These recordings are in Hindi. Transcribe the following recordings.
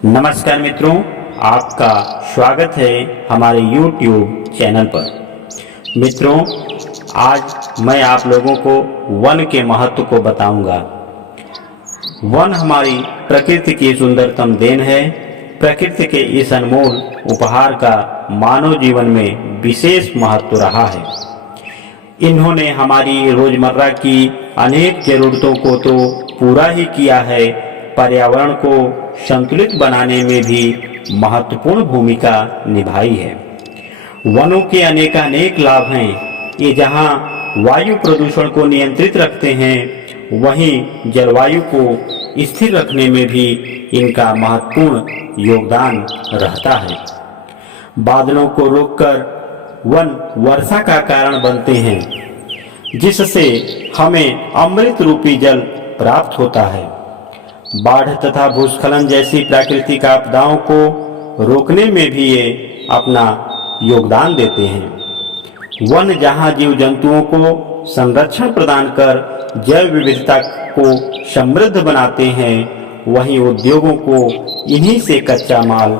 नमस्कार मित्रों, आपका स्वागत है हमारे YouTube चैनल पर। मित्रों, आज मैं आप लोगों को वन के महत्व को बताऊंगा। वन हमारी प्रकृति की सुंदरतम देन है। प्रकृति के इस अनमोल उपहार का मानव जीवन में विशेष महत्व रहा है। इन्होंने हमारी रोजमर्रा की अनेक जरूरतों को तो पूरा ही किया है, पर्यावरण को संतुलित बनाने में भी महत्वपूर्ण भूमिका निभाई है। वनों के अनेकानेक लाभ हैं। ये जहाँ वायु प्रदूषण को नियंत्रित रखते हैं, वहीं जलवायु को स्थिर रखने में भी इनका महत्वपूर्ण योगदान रहता है। बादलों को रोककर वन वर्षा का कारण बनते हैं, जिससे हमें अमृत रूपी जल प्राप्त होता है। बाढ़ तथा भूस्खलन जैसी प्राकृतिक आपदाओं को रोकने में भी ये अपना योगदान देते हैं। वन जहाँ जीव जंतुओं को संरक्षण प्रदान कर जैव विविधता को समृद्ध बनाते हैं, वहीं उद्योगों को इन्हीं से कच्चा माल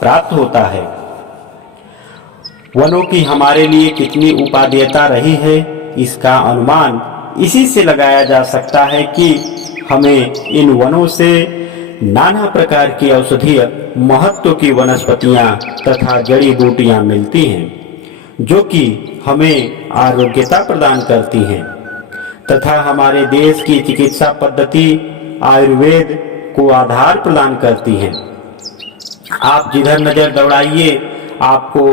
प्राप्त होता है। वनों की हमारे लिए कितनी उपादेयता रही है, इसका अनुमान इसी से लगाया जा सकता है कि हमें इन वनों से नाना प्रकार की औषधीय महत्व की वनस्पतियां तथा जड़ी बूटियां मिलती हैं, जो कि हमें आरोग्यता प्रदान करती हैं तथा हमारे देश की चिकित्सा पद्धति आयुर्वेद को आधार प्रदान करती हैं। आप जिधर नजर दौड़ाइए, आपको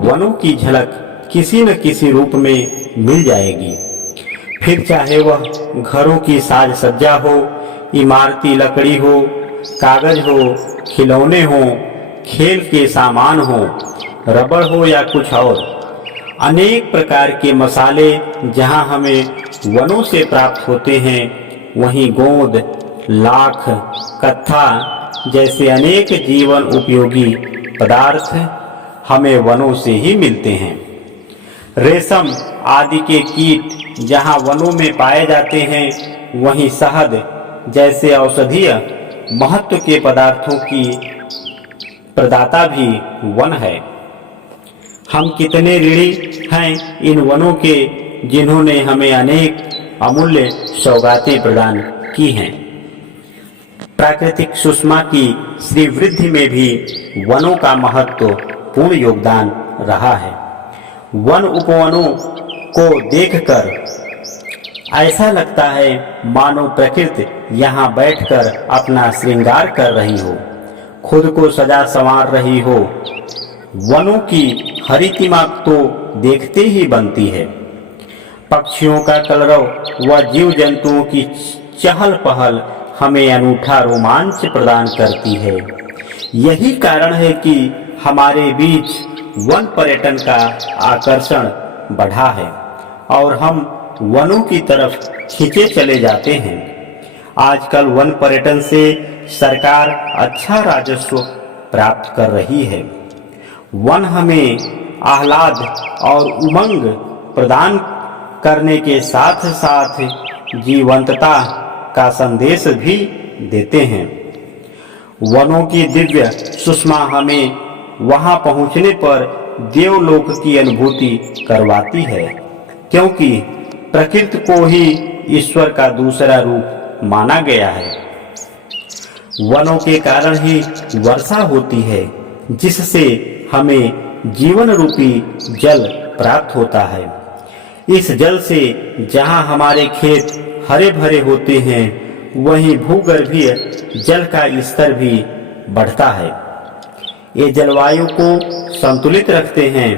वनों की झलक किसी न किसी रूप में मिल जाएगी। फिर चाहे वह घरों की साज सज्जा हो, इमारती लकड़ी हो, कागज हो, खिलौने हो, खेल के सामान हो, रबड़ हो या कुछ और, अनेक प्रकार के मसाले जहां हमें वनों से प्राप्त होते हैं, वहीं गोंद, लाख, कत्था जैसे अनेक जीवन उपयोगी पदार्थ हमें वनों से ही मिलते हैं। रेशम आदि के कीट जहाँ वनों में पाए जाते हैं, वहीं शहद जैसे औषधीय महत्व के पदार्थों की प्रदाता भी वन है। हम कितने ऋणी हैं इन वनों के, जिन्होंने हमें अनेक अमूल्य सौगातें प्रदान की हैं। प्राकृतिक सुषमा की श्रीवृद्धि में भी वनों का महत्वपूर्ण योगदान रहा है। वन उपवनों को देखकर ऐसा लगता है मानो प्रकृति यहाँ बैठकर अपना श्रृंगार कर रही हो, खुद को सजा संवार रही हो। वनों की हरितिमा तो देखते ही बनती है। पक्षियों का कलरव व जीव जंतुओं की चहल पहल हमें अनूठा रोमांच प्रदान करती है। यही कारण है कि हमारे बीच वन पर्यटन का आकर्षण बढ़ा है और हम वनों की तरफ खींचे चले जाते हैं। आजकल वन पर्यटन से सरकार अच्छा राजस्व प्राप्त कर रही है। वन हमें आह्लाद और उमंग प्रदान करने के साथ साथ जीवंतता का संदेश भी देते हैं। वनों की दिव्य सुषमा हमें वहां पहुंचने पर देवलोक की अनुभूति करवाती है, क्योंकि प्रकृति को ही ईश्वर का दूसरा रूप माना गया है। वनों के कारण ही वर्षा होती है, जिससे हमें जीवन रूपी जल प्राप्त होता है। इस जल से जहां हमारे खेत हरे भरे होते हैं, वहीं भूगर्भीय जल का स्तर भी बढ़ता है। ये जलवायु को संतुलित रखते हैं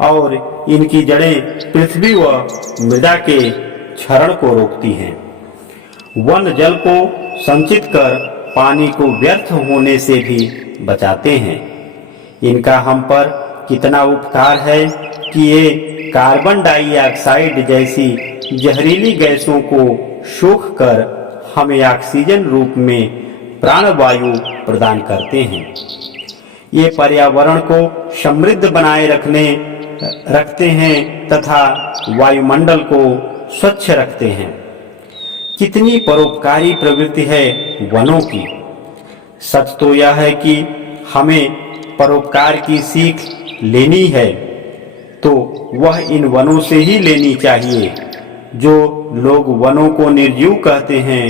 और इनकी जड़ें पृथ्वी व मृदा के क्षरण को रोकती हैं। वन जल को संचित कर पानी को व्यर्थ होने से भी बचाते हैं। इनका हम पर कितना उपकार है कि ये कार्बन डाइऑक्साइड जैसी जहरीली गैसों को सोख कर हमें ऑक्सीजन रूप में प्राणवायु प्रदान करते हैं। ये पर्यावरण को समृद्ध बनाए रखते हैं तथा वायुमंडल को स्वच्छ रखते हैं। कितनी परोपकारी प्रवृत्ति है वनों की। सच तो यह है कि हमें परोपकार की सीख लेनी है तो वह इन वनों से ही लेनी चाहिए। जो लोग वनों को निर्जीव कहते हैं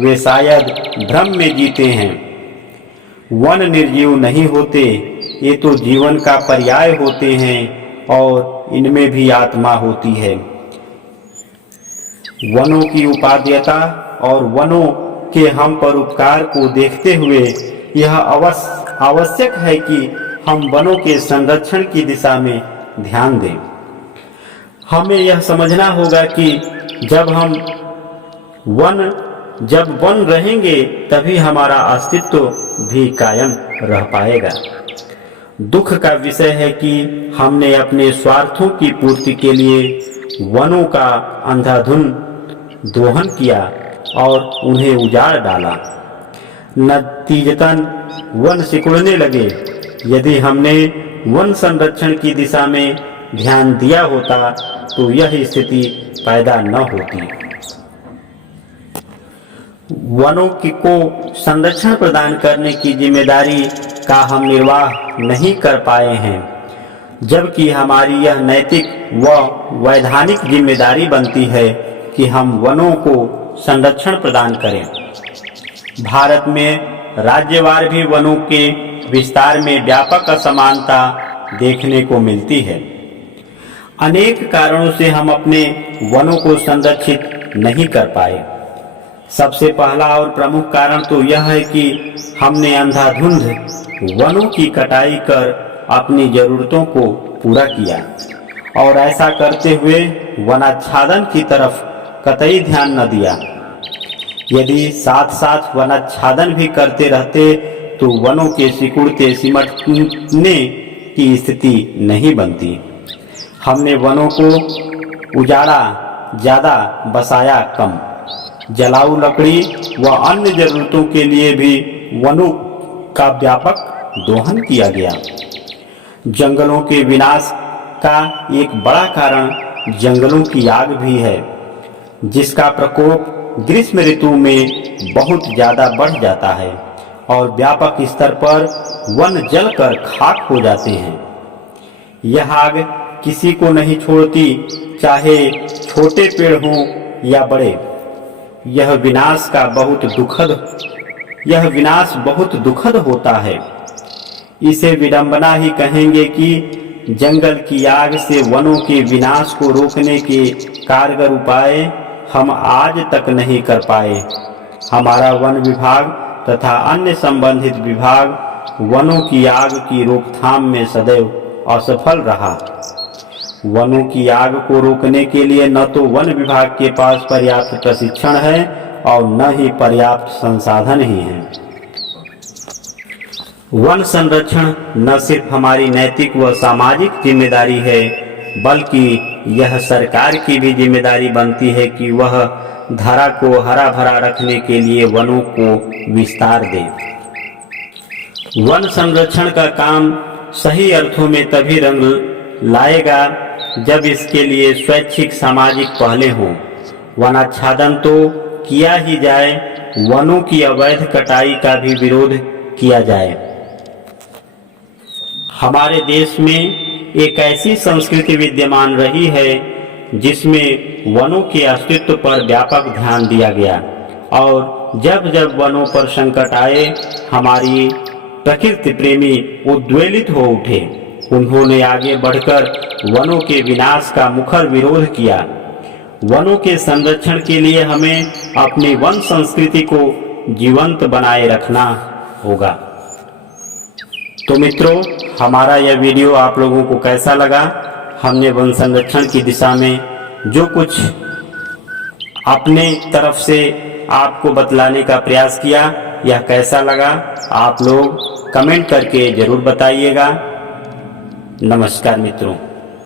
वे शायद भ्रम में जीते हैं। वन निर्जीव नहीं होते, ये तो जीवन का पर्याय होते हैं और इनमें भी आत्मा होती है। वनों की उपादेयता और वनों के हम परोपकार को देखते हुए यह आवश्यक है कि हम वनों के संरक्षण की दिशा में ध्यान दें। हमें यह समझना होगा कि जब वन रहेंगे तभी हमारा अस्तित्व भी कायम रह पाएगा। दुख का विषय है कि हमने अपने स्वार्थों की पूर्ति के लिए वनों का अंधाधुंध दोहन किया और उन्हें उजाड़ डाला। नतीजतन वन सिकुड़ने लगे। यदि हमने वन संरक्षण की दिशा में ध्यान दिया होता तो यह स्थिति पैदा न होती। वनों को संरक्षण प्रदान करने की जिम्मेदारी का हम निर्वाह नहीं कर पाए हैं, जबकि हमारी यह नैतिक व वैधानिक जिम्मेदारी बनती है कि हम वनों को संरक्षण प्रदान करें। भारत में राज्यवार भी वनों के विस्तार में व्यापक असमानता देखने को मिलती है। अनेक कारणों से हम अपने वनों को संरक्षित नहीं कर पाए। सबसे पहला और प्रमुख कारण तो यह है कि हमने अंधाधुंध वनों की कटाई कर अपनी जरूरतों को पूरा किया और ऐसा करते हुए वनाच्छादन की तरफ कतई ध्यान न दिया। यदि साथ साथ वनाच्छादन भी करते रहते तो वनों के सिकुड़ते सिमटने की स्थिति नहीं बनती। हमने वनों को उजाड़ा ज्यादा, बसाया कम। जलाऊ लकड़ी व अन्य जरूरतों के लिए भी वनों का व्यापक दोहन किया गया। जंगलों के विनाश का एक बड़ा कारण जंगलों की आग भी है, जिसका प्रकोप ग्रीष्म ऋतु में बहुत ज्यादा बढ़ जाता है और व्यापक स्तर पर वन जलकर खाक हो जाते हैं। यह आग किसी को नहीं छोड़ती, चाहे छोटे पेड़ हों या बड़े। यह विनाश बहुत दुखद होता है। इसे विडंबना ही कहेंगे कि जंगल की आग से वनों के विनाश को रोकने के कारगर उपाय हम आज तक नहीं कर पाए। हमारा वन विभाग तथा अन्य संबंधित विभाग वनों की आग की रोकथाम में सदैव असफल रहा। वनों की आग को रोकने के लिए न तो वन विभाग के पास पर्याप्त प्रशिक्षण है और न ही पर्याप्त संसाधन ही है। वन संरक्षण न सिर्फ हमारी नैतिक व सामाजिक जिम्मेदारी है, बल्कि यह सरकार की भी जिम्मेदारी बनती है कि वह धरा को हरा भरा रखने के लिए वनों को विस्तार दे। वन संरक्षण का काम सही अर्थों में तभी रंग लाएगा जब इसके लिए स्वैच्छिक सामाजिक पहले हों। वनाच्छादन तो किया ही जाए, वनों की अवैध कटाई का भी विरोध किया जाए। हमारे देश में एक ऐसी संस्कृति विद्यमान रही है जिसमें वनों के अस्तित्व पर व्यापक ध्यान दिया गया और जब जब वनों पर संकट आए हमारी प्रकृति प्रेमी उद्वेलित हो उठे। उन्होंने आगे बढ़कर वनों के विनाश का मुखर विरोध किया। वनों के संरक्षण के लिए हमें अपनी वन संस्कृति को जीवंत बनाए रखना होगा। तो मित्रों, हमारा यह वीडियो आप लोगों को कैसा लगा? हमने वन संरक्षण की दिशा में जो कुछ अपने तरफ से आपको बतलाने का प्रयास किया, यह कैसा लगा आप लोग कमेंट करके जरूर बताइएगा। नमस्कार मित्रों।